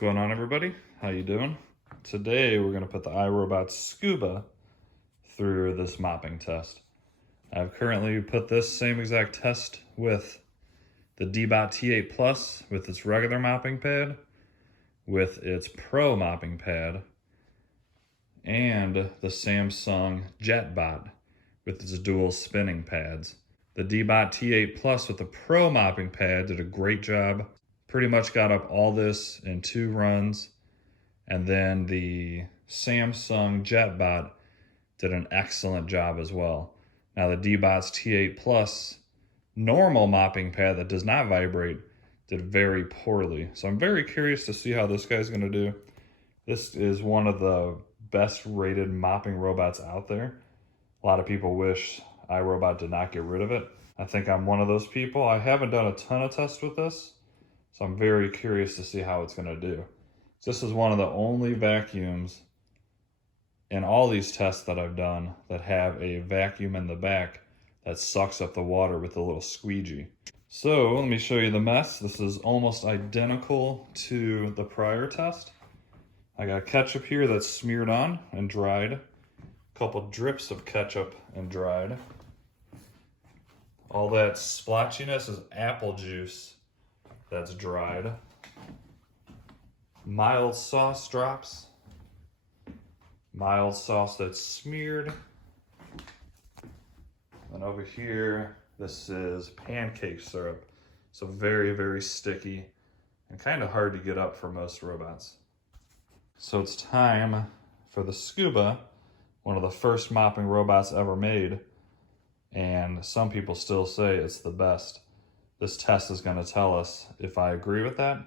going on, everybody? How you doing? Today we're going to put the iRobot Scooba through this mopping test. I've currently put this same exact test with the Deebot T8 Plus with its regular mopping pad, with its Pro mopping pad, and the Samsung JetBot with its dual spinning pads. The Deebot T8 Plus with the Pro mopping pad did a great job. Pretty much got up all this in 2 runs. And then the Samsung JetBot did an excellent job as well. Now the Deebot's T8 Plus normal mopping pad that does not vibrate did very poorly. So I'm very curious to see how this guy's gonna do. This is one of the best rated mopping robots out there. A lot of people wish iRobot did not get rid of it. I think I'm one of those people. I haven't done a ton of tests with this, so I'm very curious to see how it's gonna do. This is one of the only vacuums in all these tests that I've done that have a vacuum in the back that sucks up the water with a little squeegee. So let me show you the mess. This is almost identical to the prior test. I got ketchup here that's smeared on and dried. A couple drips of ketchup and dried. All that splotchiness is apple juice that's dried. Mild sauce drops. Mild sauce that's smeared. And over here, this is pancake syrup. So very, very sticky and kind of hard to get up for most robots. So it's time for the Scooba, one of the first mopping robots ever made. And some people still say it's the best. This test is going to tell us if I agree with that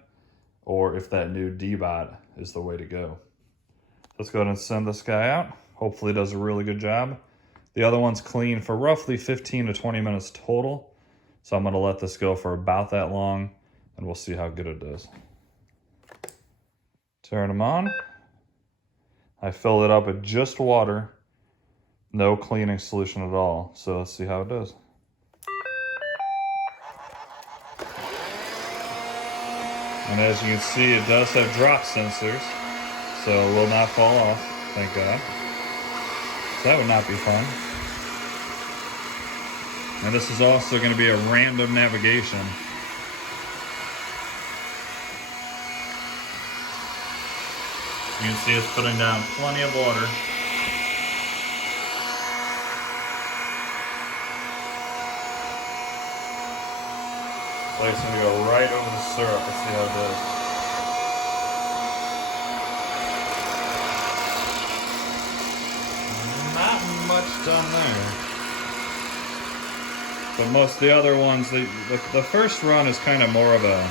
or if that new Deebot is the way to go. Let's go ahead and send this guy out. Hopefully it does a really good job. The other one's clean for roughly 15 to 20 minutes total. So I'm gonna let this go for about that long and we'll see how good it does. Turn them on. I fill it up with just water, no cleaning solution at all. So let's see how it does. And as you can see, it does have drop sensors, so it will not fall off, thank God. So that would not be fun. And this is also going to be a random navigation. You can see it's putting down plenty of water. It's going to go right over the syrup. Let's see how it does. Not much done there. But most of the other ones, the first run is kind of more of a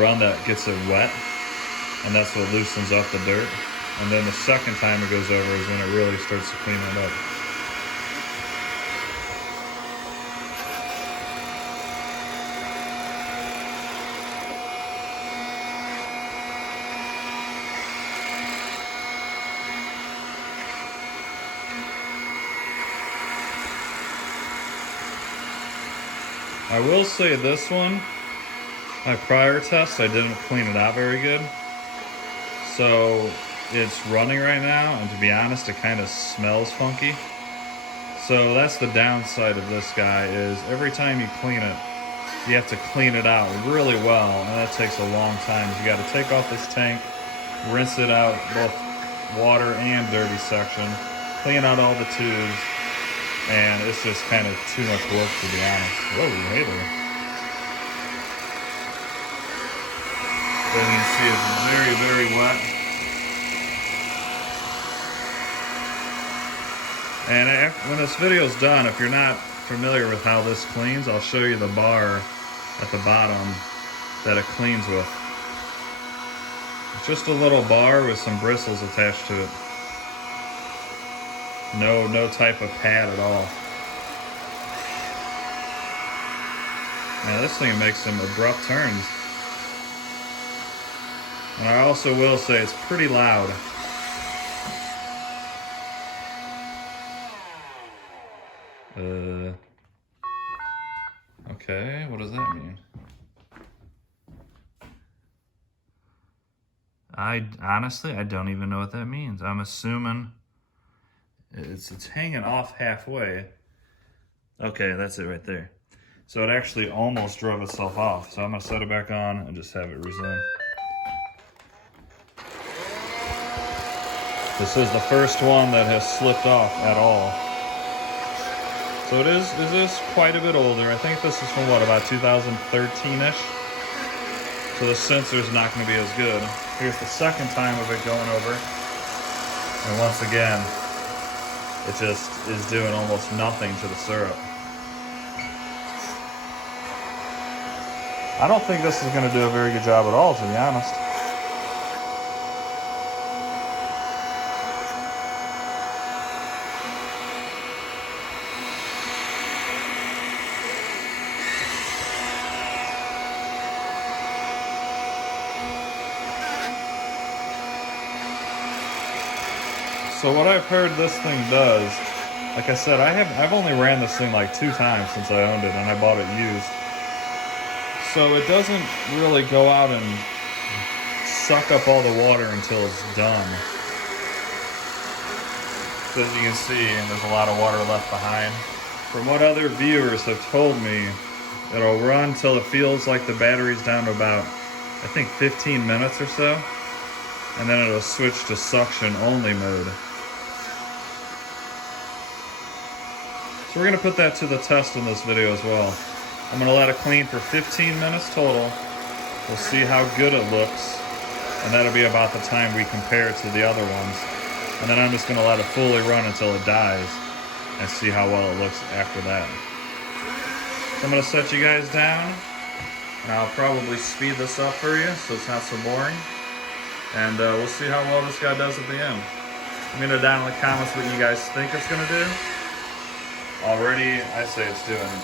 run that gets it wet. And that's what loosens up the dirt. And then the second time it goes over is when it really starts to clean it up. I will say this one, my prior test, I didn't clean it out very good. So it's running right now, and to be honest, it kind of smells funky. So that's the downside of this guy, is every time you clean it, you have to clean it out really well, and that takes a long time. You got to take off this tank, rinse it out, both water and dirty section, clean out all the tubes, and it's just kind of too much work, to be honest. Whoa, hey there. So you can see it's very, very wet. And when this video's done, if you're not familiar with how this cleans, I'll show you the bar at the bottom that it cleans with. It's just a little bar with some bristles attached to it. No type of pad at all. Now this thing makes some abrupt turns. And I also will say it's pretty loud. Okay, what does that mean? I honestly, I don't even know what that means. I'm assuming it's hanging off halfway. Okay, that's it right there. So it actually almost drove itself off. So I'm gonna set it back on and just have it resume. This is the first one that has slipped off at all. So it is quite a bit older. I think this is from what, about 2013-ish? So the sensor's not gonna be as good. Here's the second time of it going over. And once again, it just is doing almost nothing to the syrup. I don't think this is gonna do a very good job at all, to be honest. So what I've heard this thing does, like I said, I've only ran this thing like 2 times since I owned it, and I bought it used. So it doesn't really go out and suck up all the water until it's done. So as you can see, there's a lot of water left behind. From what other viewers have told me, it'll run till it feels like the battery's down to about, I think, 15 minutes or so. And then it'll switch to suction only mode. So we're gonna put that to the test in this video as well. I'm gonna let it clean for 15 minutes total. We'll see how good it looks. And that'll be about the time we compare it to the other ones. And then I'm just gonna let it fully run until it dies and see how well it looks after that. So I'm gonna set you guys down, and I'll probably speed this up for you so it's not so boring. And we'll see how well this guy does at the end. Let me know down in the comments what you guys think it's gonna do. Already, I say it's doing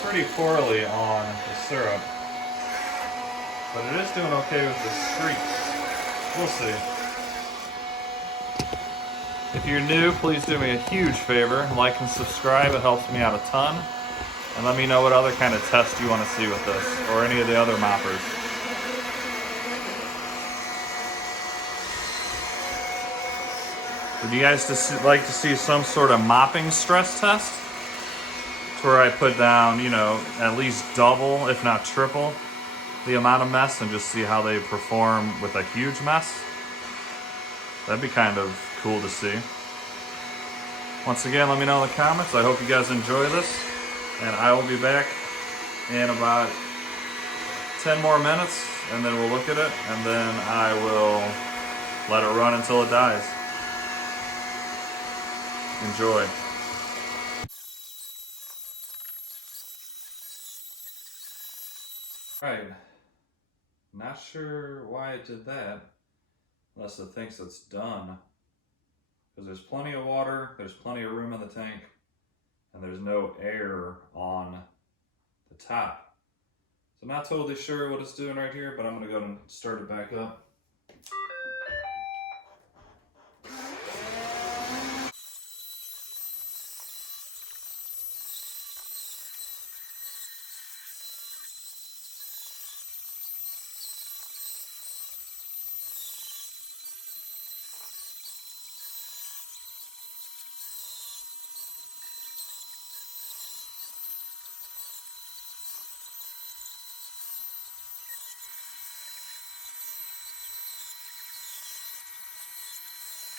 pretty poorly on the syrup, but it is doing okay with the streaks. We'll see. If you're new, please do me a huge favor. Like and subscribe, it helps me out a ton. And let me know what other kind of test you want to see with this, or any of the other moppers. Would you guys just like to see some sort of mopping stress test? To where I put down, you know, at least double, if not triple, the amount of mess and just see how they perform with a huge mess? That'd be kind of cool to see. Once again, let me know in the comments. I hope you guys enjoy this. And I will be back in about 10 more minutes, and then we'll look at it, and then I will let it run until it dies. Enjoy. Right. Not sure why it did that, unless it thinks it's done. Because there's plenty of water, there's plenty of room in the tank, and there's no air on the top. So I'm not totally sure what it's doing right here, but I'm going to go and start it back up.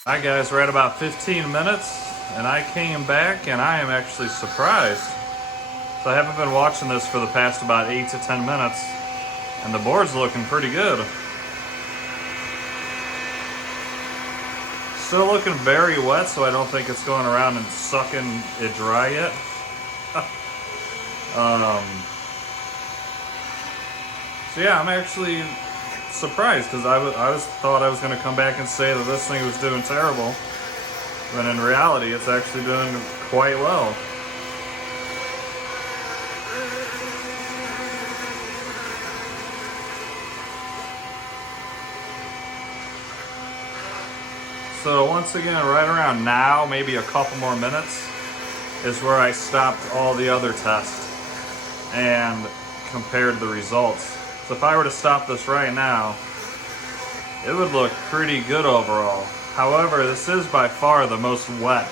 Alright guys, we're at about 15 minutes, and I came back and I am actually surprised. So I haven't been watching this for the past about 8 to 10 minutes, and the board's looking pretty good. Still looking very wet, so I don't think it's going around and sucking it dry yet. So yeah, I'm actually surprised, because I thought I was going to come back and say that this thing was doing terrible, but in reality it's actually doing quite well. So once again, right around now, maybe a couple more minutes, is where I stopped all the other tests and compared the results. So if I were to stop this right now, it would look pretty good overall. However, this is by far the most wet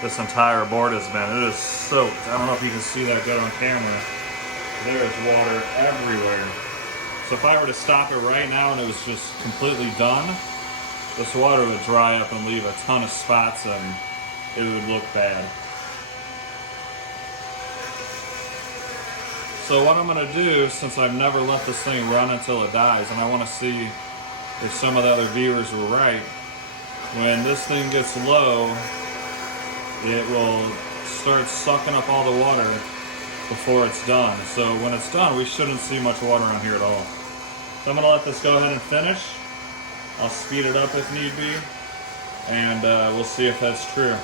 this entire board has been. It is soaked. I don't know if you can see that good on camera. There is water everywhere. So if I were to stop it right now and it was just completely done, this water would dry up and leave a ton of spots and it would look bad. So what I'm gonna do, since I've never let this thing run until it dies, and I wanna see if some of the other viewers were right, when this thing gets low, it will start sucking up all the water before it's done. So when it's done, we shouldn't see much water on here at all. So I'm gonna let this go ahead and finish. I'll speed it up if need be, and we'll see if that's true.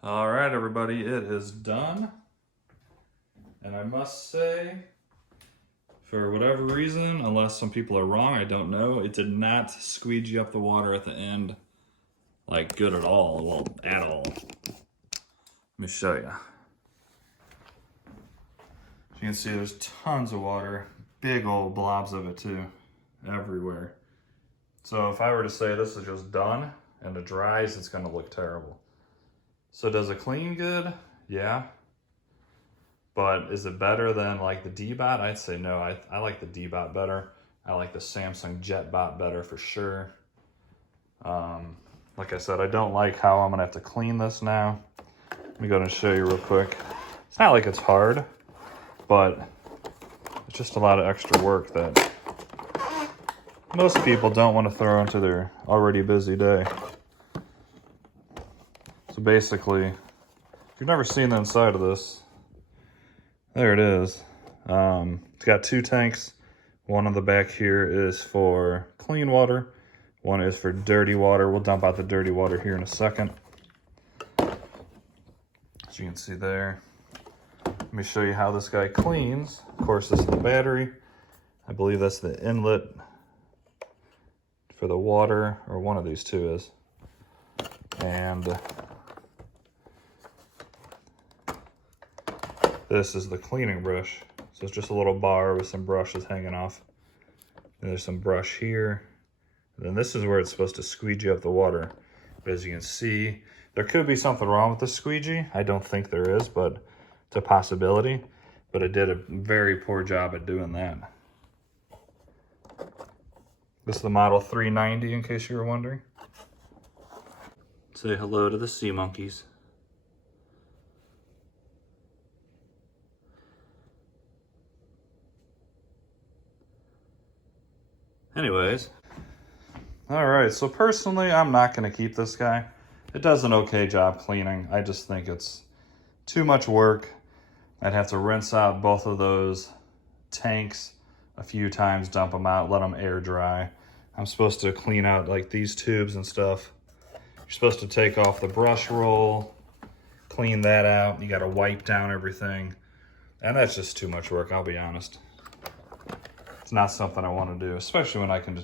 All right, everybody, it is done. And I must say, for whatever reason, unless some people are wrong, I don't know, it did not squeegee up the water at the end, like good at all, well, at all. Let me show you. As you can see, there's tons of water, big old blobs of it too, everywhere. So if I were to say this is just done and it dries, it's gonna look terrible. So does it clean good? Yeah. But is it better than like the Deebot? I'd say no. I like the Deebot better. I like the Samsung JetBot better for sure. Like I said, I don't like how I'm gonna have to clean this now. Let me go and show you real quick. It's not like it's hard, but it's just a lot of extra work that most people don't want to throw into their already busy day. So basically, if you've never seen the inside of this, there it is. It's got two tanks. One on the back here is for clean water. One is for dirty water. We'll dump out the dirty water here in a second. As you can see there. Let me show you how this guy cleans. Of course, this is the battery. I believe that's the inlet for the water, or one of these two is. And this is the cleaning brush. So it's just a little bar with some brushes hanging off. And there's some brush here. And then this is where it's supposed to squeegee up the water. But as you can see, there could be something wrong with the squeegee. I don't think there is, but it's a possibility. But it did a very poor job at doing that. This is the Model 390, in case you were wondering. Say hello to the sea monkeys. Anyways, all right, so personally, I'm not gonna keep this guy. It does an okay job cleaning. I just think it's too much work. I'd have to rinse out both of those tanks a few times, dump them out, let them air dry. I'm supposed to clean out like these tubes and stuff. You're supposed to take off the brush roll, clean that out. You gotta wipe down everything. And that's just too much work, I'll be honest. It's not something I want to do, especially when I can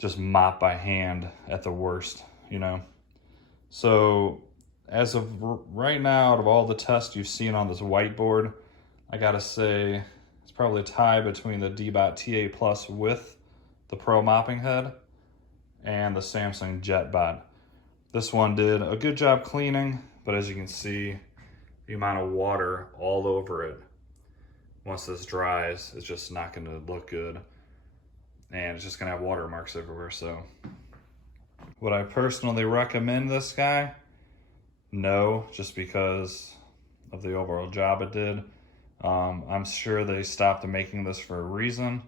just mop by hand at the worst, you know? So as of right now, out of all the tests you've seen on this whiteboard, I gotta say it's probably a tie between the Deebot TA Plus with the PRO Mopping head and the Samsung JetBot. This one did a good job cleaning, but as you can see, the amount of water all over it, once this dries, it's just not gonna look good. And it's just gonna have watermarks everywhere, so. Would I personally recommend this guy? No, just because of the overall job it did. I'm sure they stopped making this for a reason.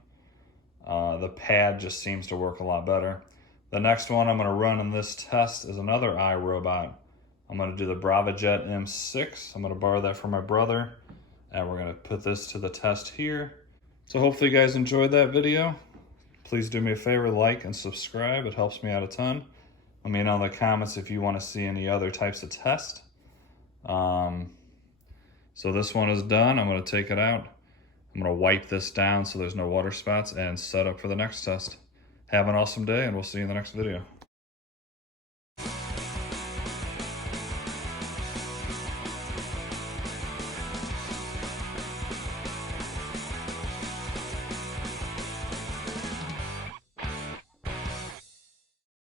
The pad just seems to work a lot better. The next one I'm gonna run in this test is another iRobot. I'm gonna do the BravaJet M6. I'm gonna borrow that from my brother. And we're gonna put this to the test here. So hopefully you guys enjoyed that video. Please do me a favor, like and subscribe. It helps me out a ton. Let me know in the comments if you wanna see any other types of tests. So this one is done. I'm going to take it out. I'm going to wipe this down so there's no water spots and set up for the next test. Have an awesome day, and we'll see you in the next video.